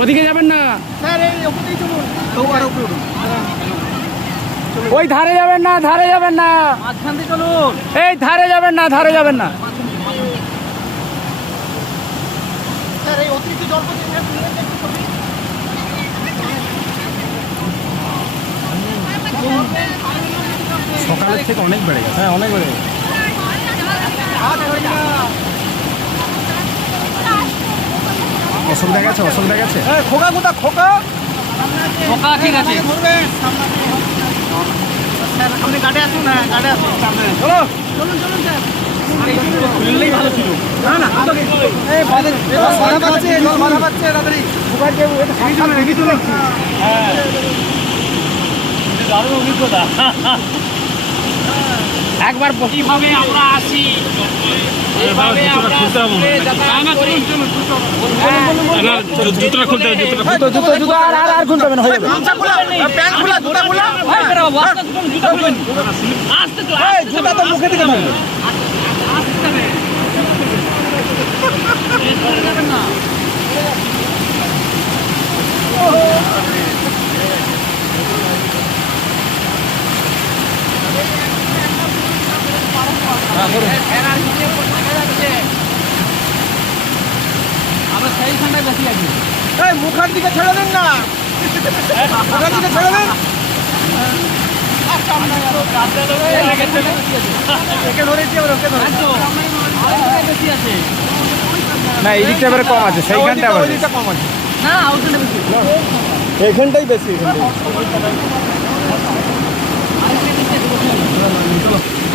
ওদিকে যাবেন না স্যার এই উপরেই চলুন আর উপরে উঠুন ওই ধারে যাবেন না ধারে যাবেন না মাঝখান দিয়ে চলুন এই ধারে যাবেন না ধারে যাবেন না স্যার এই অতিরিক্ত জলপথে সকালের থেকে অনেক বেড়ে গেছে হ্যাঁ অনেক বেড়ে গেছে অসুবিধা গেছে অসুবিধা গেছে খোকা কোথা খোকা খোকা ঠিক আছে স্যার আপনি গাড়ি আসুন না গাড়ি আসুন সামনে চলো চলুন চলুন স্যার খুললেই ভালো ছিল না না এই বাধা পাচ্ছে জল বাধা পাচ্ছে তাড়াতাড়ি খোকার কেউ এটা সামনে রেখে চলে যাচ্ছে হ্যাঁ দারুণ অভিজ্ঞতা একবার কিভাবে আমরা আসি এইভাবে আমরা জুতোটা খুলতে হবে জুতো আর খুলতে হবে না হয়ে যাবে প্যান্ট খোলা জুতা খোলা আসতে তো জুতা তো মুখে দিকে থাকবে আমরা সেই ঠান্ডায় বেশি আছি এই মুখের দিকে ছেড়ে দিন না মুখের দিকে ছেড়ে দিন একে ধরেছি আবার ওকে ধরেছি বেশি আছে না এই দিকটা এবারে কম আছে সেইখানটা আবার বেশি। কম আছে না ওখানে বেশি এইখানটাই বেশি আরেকটা নিচে